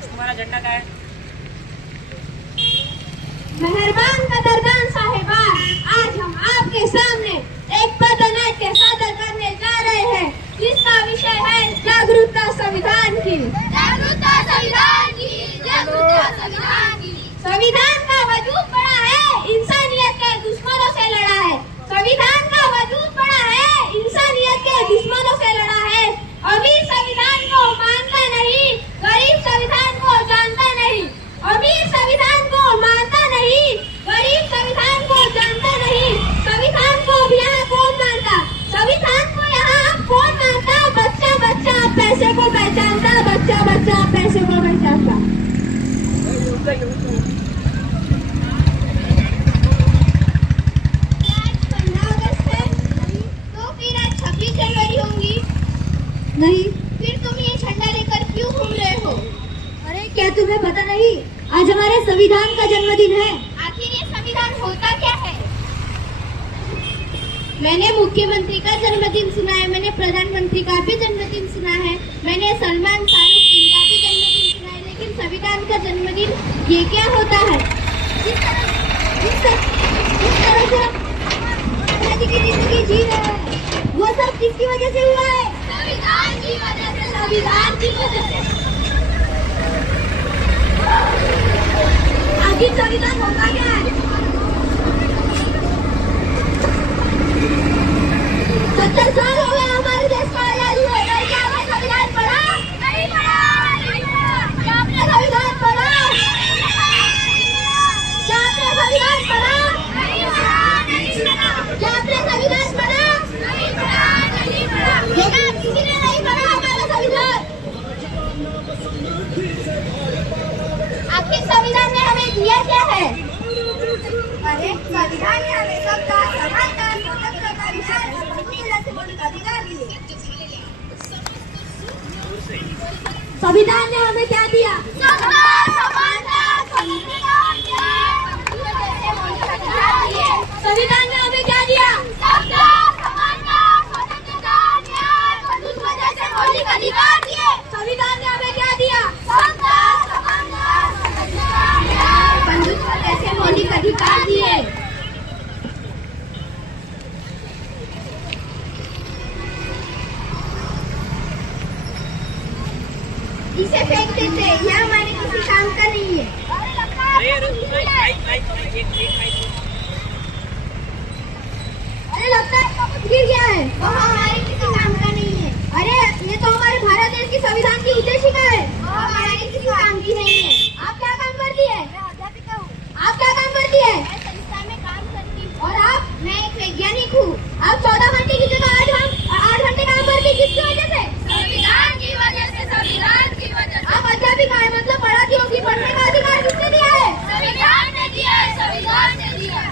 तुम्हारा झंडा क्या है? मेहरबान कदरदान साहिबान, आज हम आपके सामने एक पथनाट्य सादर करने जा रहे हैं जिसका विषय है जागरूकता संविधान की। जागरूकता संविधान की, जागरूकता संविधान की। संविधान का वजूद बड़ा है, इंसानियत के दुश्मनों से लड़ा है। संविधान का वजूद बड़ा है, इंसानियत के दुश्मनों से लड़ा है। अमीर संविधान को मानता नहीं, गरीब संविधान को जानता नहीं। अमीर संविधान को मानता नहीं, गरीब संविधान को जानता नहीं। संविधान को भी यहाँ कौन मानता? संविधान को यहाँ कौन मानता? बच्चा बच्चा पैसे को पहचानता, बच्चा बच्चा पैसे को पहचानता। आज 15 अगस्त है, तो फिर आज 26 जनवरी होंगी? नहीं। फिर तुम ये झंडा लेकर क्यों घूम रहे हो? अरे क्या तुम्हें पता नहीं, आज हमारे संविधान का जन्मदिन है। आखिर ये संविधान होता क्या है? मैंने मुख्यमंत्री का जन्मदिन सुना है, मैंने प्रधानमंत्री का भी जन्मदिन सुना है, मैंने सलमान शाहरुख इनका भी जन्मदिन सुना है, लेकिन संविधान का जन्मदिन ये क्या होता है? जिस तरह से आजादी की जिंदगी जी रहे हैं, वो सब किसकी वजह से हुआ है? संविधान की वजह से, संविधान की वजह से। आखिर संविधान होता क्या है? 70 साल हो गए हमारे देश को आजादी हुए, क्या आपने संविधान पढ़ा? नहीं पढ़ा, नहीं पढ़ा। क्या आपने संविधान पढ़ा? क्या आपने संविधान पढ़ा? नहीं पढ़ा, नहीं पढ़ा। क्या आपने संविधान पढ़ा? नहीं पढ़ा, नहीं पढ़ा। देखा, किसी ने नहीं पढ़ा हमारा संविधान। आखिर संविधान ने हमें दिया क्या है? अरे संविधान ने हमें सबका समानता, स्वतंत्रता, अधिकार और प्रभुत्व जैसे मौलिक अधिकार दिए। संविधान ने हमें क्या दिया? सबका समानता, स्वतंत्रता, प्रभुत्व जैसे मौलिक अधिकार दिए। संविधान ने हमें क्या दिया? सबका समानता, स्वतंत्रता, प्रभुत्व जैसे मौलिक अधिकार दिए। संविधान ने हमें क्या दिया? सबका समानता, बंधुत्व जैसे मौलिक अधिकार दिए। इसे फेंक देते, यह हमारे किसी काम का नहीं है। अरे लगता है तो कुछ गिर गया है, वह हमारे किसी काम का नहीं है। अरे ये तो हमारे भारत देश की संविधान की उद्देशिका है, वह हमारे किसी काम की नहीं है। आप क्या काम करती है? आप क्या काम करती है? मैं संस्था में काम करती हूँ। और आप? मैं एक वैज्ञानिक हूँ। आप 14 घंटे की जगह 8 घंटे काम करती, किसकी वजह से? संविधान की वजह से, संविधान की वजह से। आप अध्यापिका है, मतलब पढ़ाती होगी, पढ़ने का अधिकार किसने दिया है? संविधान ने दिया है, संविधान ने दिया है।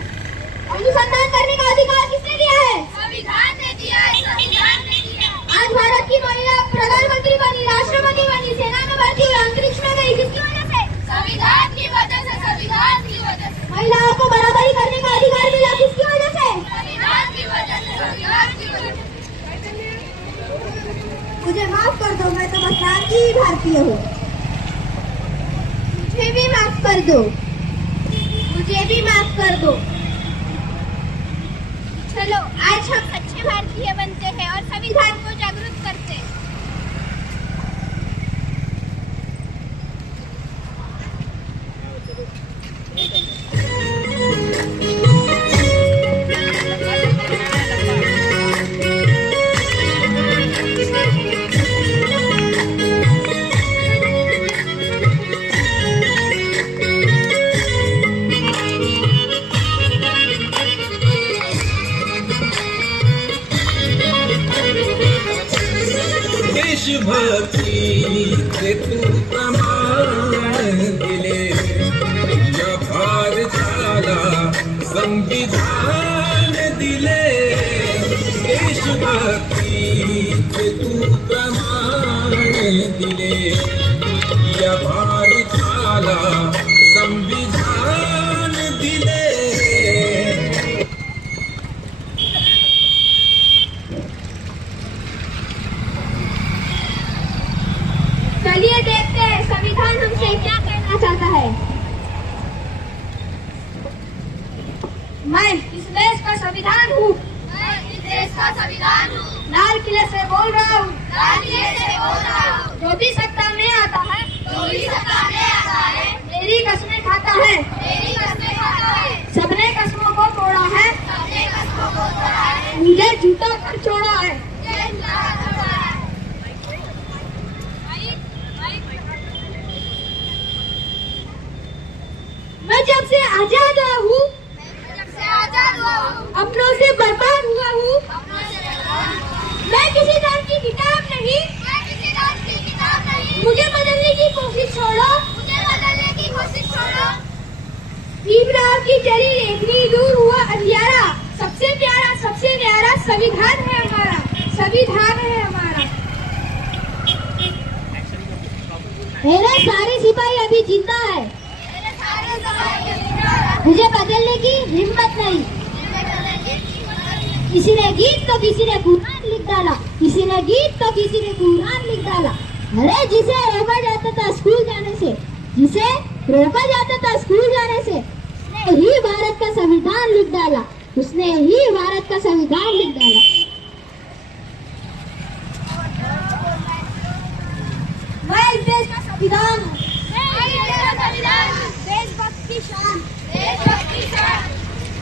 अनुसंधान करने का अधिकार किसने दिया है? संविधान ने दिया है, संविधान ने दिया है। आज भारत की महिला प्रधानमंत्री बनी, राष्ट्रपति बनी, सेना में भर्ती हुई, अंतरिक्ष में गई, किसकी वजह से? संविधान की वजह से, संविधान की वजह से। महिलाओं को बराबरी करने का अधिकार मिला, किसकी वजह से? संविधान की वजह से, संविधान की वजह से। मुझे माफ कर दो, मैं तो बस नाम की ही भारतीय हूँ। मुझे भी माफ कर दो, मुझे भी माफ कर दो। चलो आज हम अच्छे भारतीय बनते हैं और संविधान को जागरूक करते हैं। देशभक्ती के तू प्रमाण दिले, या भारताला संविधान दिले। दिले या भारताला संविधान दिले. चलिए देखते हैं संविधान हमसे क्या कहना चाहता है. मैं इस देश का संविधान हूँ. मैं इस देश का संविधान हूँ. लाल किले से बोल रहा हूँ. लाल किले से बोल रहा हूँ. जो भी सत्ता में आता है, जो भी सत्ता में आता है, मेरी कसमें खाता है. मेरी कसमें खाता है. सबने कसमों को तोड़ा है, सबने कसमों को तोड़ा है. मुझे झूठा कर छोड़ा है. मुझे झूठा कर छोड़ा है. मैं जब से आजाद हुआ हूँ, मैं जब से आजाद हुआ हूँ, अपनों से बर्बाद हुआ हूँ. अपनों से बर्बाद हुआ हूँ. मैं किसी नाम की किताब नहीं, मैं किसी नाम की किताब नहीं. मुझे बदलने की कोशिश छोड़ो. मुझे बदलने की कोशिश छोड़ो. भीमराव की चली लेखनी, दूर हुआ अंधियारा. सबसे प्यारा संविधान है हमारा. संविधान है हमारा. मेरे सारे सिपाही अभी जिंदा है. मेरे सारे सवाल के मुझे बदलने की हिम्मत नहीं. किसी ने गीत तो किसी ने कुरान लिख डाला. किसी ने गीत तो किसी ने कुरान लिख डाला. अरे जिसे रोका जाता था स्कूल जाने से, जिसे रोका जाता था स्कूल जाने से, उसने ही भारत का संविधान लिख डाला. उसने ही भारत का संविधान लिख डाला. मैं इस देश का संविधान हूँ. देशभक्त की शान.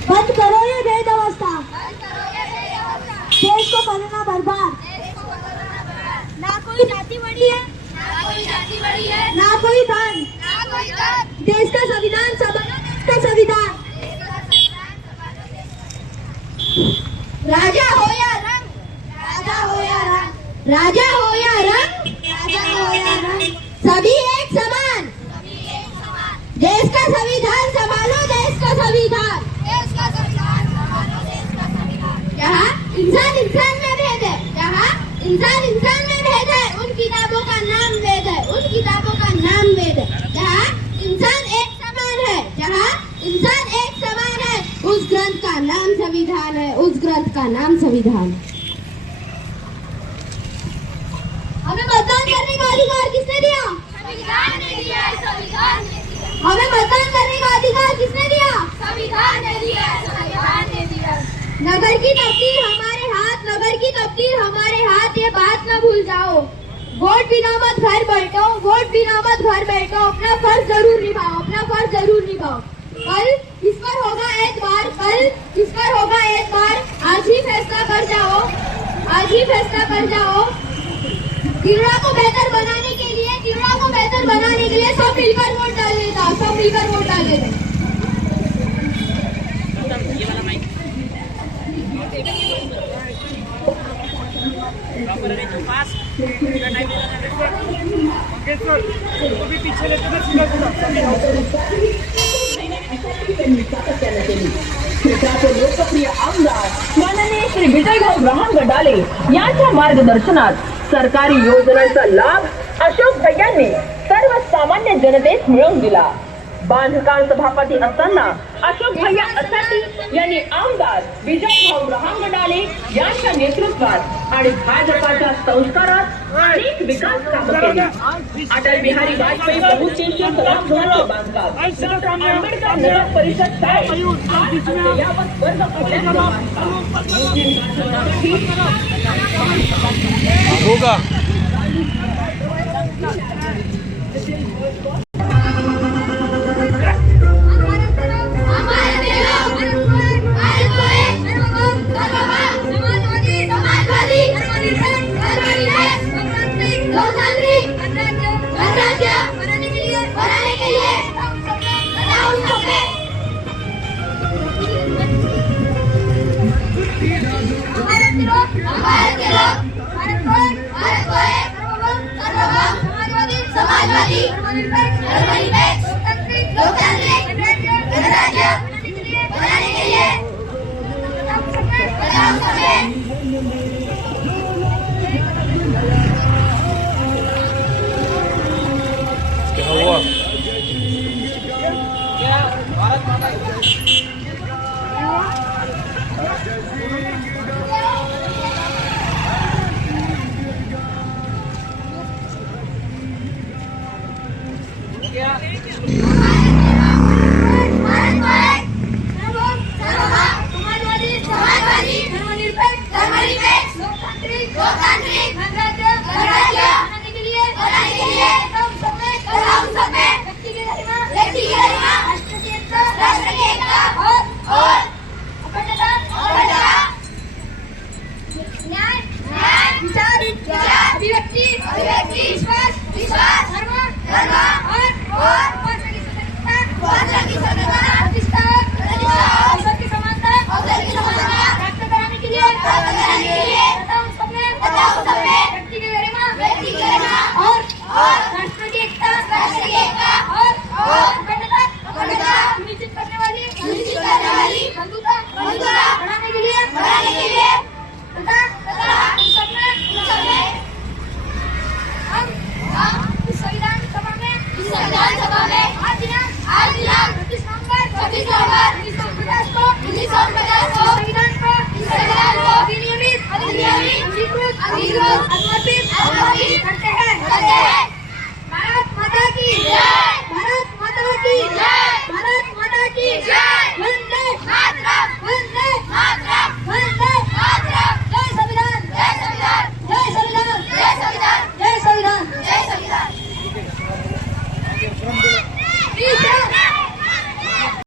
बंद करो ये भेदवस्था. देश को करना बर्बाद. ना कोई जाति बड़ी है, ना कोई धन. देश का संविधान संभालो. देश का संविधान. राजा हो या रंग, राजा हो या रंग, राजा हो या रंग, राजा हो या रंग, सभी एक समान. देश का संविधान संभालो. देश का संविधान. जहाँ इंसान इंसान में भेद है, जहाँ इंसान इंसान में भेद है, उन किताबों का नाम वेद है. उन किताबों का नाम वेद है. जहाँ इंसान एक समान है, जहाँ इंसान एक समान है, उस ग्रंथ का नाम संविधान है. उस ग्रंथ का नाम संविधान है. हमें मतदान करने का अधिकार किसने दिया? संविधान ने दिया है. संविधान ने दिया है. हमें मतदान करने का अधिकार किसने दिया? संविधान ने दिया है. संविधान ने दिया है. नगर की तकदीर हमारे हाथ. नगर की तकदीर हमारे हाथ. ये बात न भूल जाओ. वोट बिना मत घर बैठो. वोट बिना मत घर बैठो. अपना फर्ज जरूर निभाओ. अपना फर्ज जरूर निभाओ. कल इस पर होगा एतबार. कल इस पर होगा एतबार. आज ही फैसला कर जाओ. आज ही फैसला कर जाओ. तिरुड़ा को बेहतर बनाने के लिए, तिरुड़ा को बेहतर बनाने के लिए सब मिलकर वोट डालने का. सब मिलकर वोट डालने का. पीछे लेते लोकप्रिय आमदार माननीय श्री विजयभाऊ ब्रह्म गडाले यांच्या मार्गदर्शनात सरकारी योजनांचा लाभ अशोक भैयांनी सर्वसामान्य जनतेस मिळवून दिला. बांधकाम सभापती असताना अशोक भैया असाटी यांनी आमदार विजयभाऊ ब्रह्म गडाले यांच्या नेतृत्वात आणि भाजपाच्या संस्कारात अनेक विकास कामे केली. अटल बिहारी वाजपेयी बहुउद्देशीय सभागृहाचे बांधकाम, डॉक्टर आंबेडकर नगर परिषद शाळेत अद्ययावत वर्ग खोल्यांचे बांधकाम होगा. समाजवादी और अखंडता न्याय विचार अभिव्यक्ति विश्वास धर्म और प्रतिष्ठा अवसर की समानता प्राप्त कराने के लिए तथा उन सब में व्यक्ति की गरिमा और राष्ट्र की एकता और अखंडता सुनिश्चित करने वाली बंधुता बढ़ाने के लिए तथा उन सब में हम इस संविधान सभा में आज दिनांक 26 नवंबर 1950 को संविधान को अधिनियमित अंगीकृत समर्पित करते हैं। भारत माता की जय।